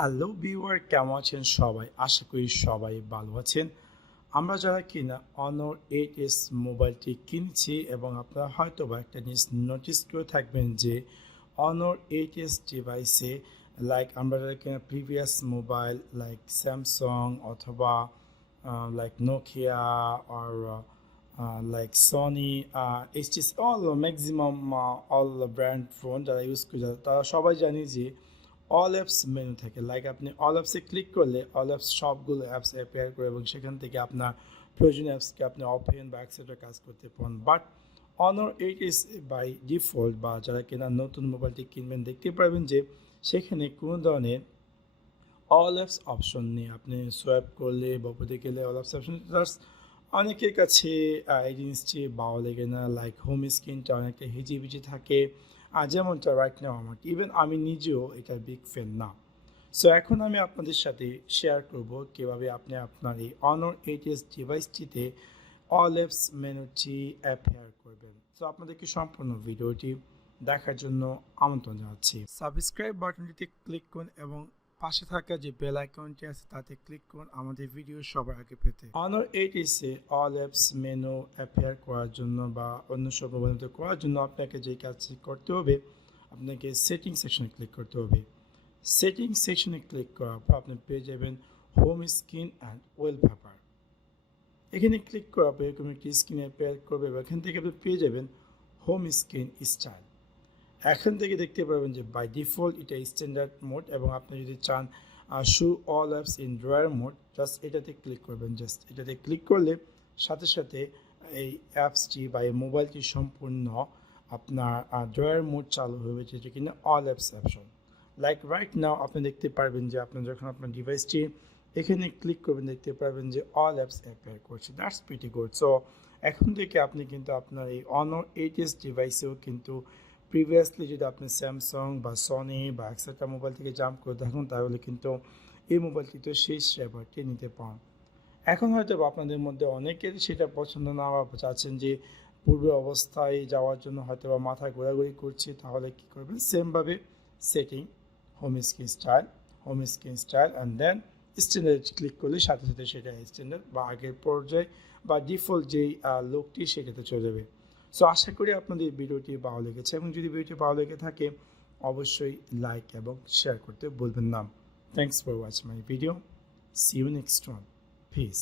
Hello viewer, কেমন আছেন সবাই? আশা করি সবাই ভালো আছেন। আমরা যারা কিনা Honor 8s মোবাইলটি কিনেছি এবং আপনারা হয়তো বা একটা জিনিস নোটিস করে থাকবেন যে Honor 8s ডিভাইসে আমরা যারা কিনা প্রিভিয়াস মোবাইল লাইক স্যামসাং অথবা like Nokia or like Sony, it's just all maximum all brand phone যারা ইউজ করে তারা সবাই জানি যে অল অ্যাপস মেনু থাকে। লাইক আপনি অল অ্যাপসে ক্লিক করলে অল অ্যাপস সবগুলো অ্যাপস অ্যাপেয়ার করে এবং সেখান থেকে আপনার প্রয়োজনীয় অ্যাপসকে আপনি ওপেন বা অ্যাক্সেপ্টে কাজ করতে পারেন। But Honor 8 is by default বা যারা কিনা নতুন মোবাইলটি কিনবেন দেখতে পারবেন যে সেখানে কোনো ধরনের অল অ্যাপস অপশন নেই। আপনি সোয়াইপ করলে বা উপরে গেলে অল অ্যাপস অপশন অনেকের কাছে এই জিনিসটি ভালো লাগে না। লাইক হোম স্ক্রিনটা অনেকটা হিজিবিজি থাকে, যেমনটা রাইট নাও আমার ইভেন আমি নিজেও এটার বিগ ফ্যান না। সো এখন আমি আপনাদের সাথে শেয়ার করব কীভাবে আপনি আপনার এই Honor 8s ডিভাইসটিতে অল অ্যাপস মেনুটি অ্যাপেয়ার করবেন। সো আপনাদেরকে সম্পূর্ণ ভিডিওটি দেখার জন্য আমন্ত্রণ জানাচ্ছি। সাবস্ক্রাইব বাটনটিতে ক্লিক করুন এবং পাশে থাকা যে বেল আইকনটি আছে তাতে ক্লিক করুন আমাদের ভিডিও সবার আগে পেতে। Honor 8s এ অল অ্যাপস মেনু অ্যাপেয়ার করার জন্য বা অন্য সব মোবাইল করার জন্য আপনাকে যে কাজটি করতে হবে, আপনাকে সেটিং সেকশনে ক্লিক করতে হবে। সেটিং সেকশনে ক্লিক করার পর আপনি পেয়ে যাবেন হোম স্ক্রিন অ্যান্ড ওয়ালপেপার। এখানে ক্লিক করার পর এরকম একটি স্ক্রিন অ্যাপেয়ার করবে এবং এখান থেকে আপনি পেয়ে যাবেন হোম স্ক্রিন স্টাইল। এখান থেকে দেখতে পাবেন যে বাই ডিফল্ট এটা স্ট্যান্ডার্ড মোড এবং আপনি যদি চান show all apps in drawer mode, just এটাতে ক্লিক করবেন। জাস্ট এটাতে ক্লিক করলে সাথে সাথে এই অ্যাপসটি বা এই মোবাইলটি সম্পূর্ণ আপনার ড্রয়ার মোড চালু হবে, যেটা কিনা all apps option. Like right now আপনি দেখতে পারবেন যে আপনি যখন আপনার ডিভাইসটি এখানে ক্লিক করবেন দেখতে পারবেন যে অল অ্যাপস অ্যাপেয়ার করছে। That's pretty good. সো এখন থেকে আপনি কিন্তু আপনার এই Honor 8s ডিভাইসেও কিন্তু প্রিভিয়াসলি যদি আপনি স্যামসাং বা সনি বা এক্সেট্রা মোবাইল থেকে জাম্প করে দেখুন তাহলে কিন্তু এই মোবাইলটিতে সেই সেবাটি নিতে পান। এখন হয়তো আপনাদের মধ্যে অনেকের সেটা পছন্দ না বা চাচ্ছেন যে পূর্বে অবস্থায় যাওয়ার জন্য হয়তো বা মাথা ঘোরাঘুরি করছে, তাহলে কী করবেন সেমভাবে setting home screen style and then standard click করলে সাথে সাথে সেটা স্ট্যান্ডার্ড বা আগের পর্যায়ে বা ডিফল্ট যেই লুকটি সেটাতে চলে যাবে। সো আশা করি আপনাদের ভিডিওটি ভালো লেগেছে এবং যদি ভিডিওটি ভালো লেগে থাকে অবশ্যই লাইক এবং শেয়ার করতে ভুলবেন না। Thanks for watching my video. See you next one. Piece.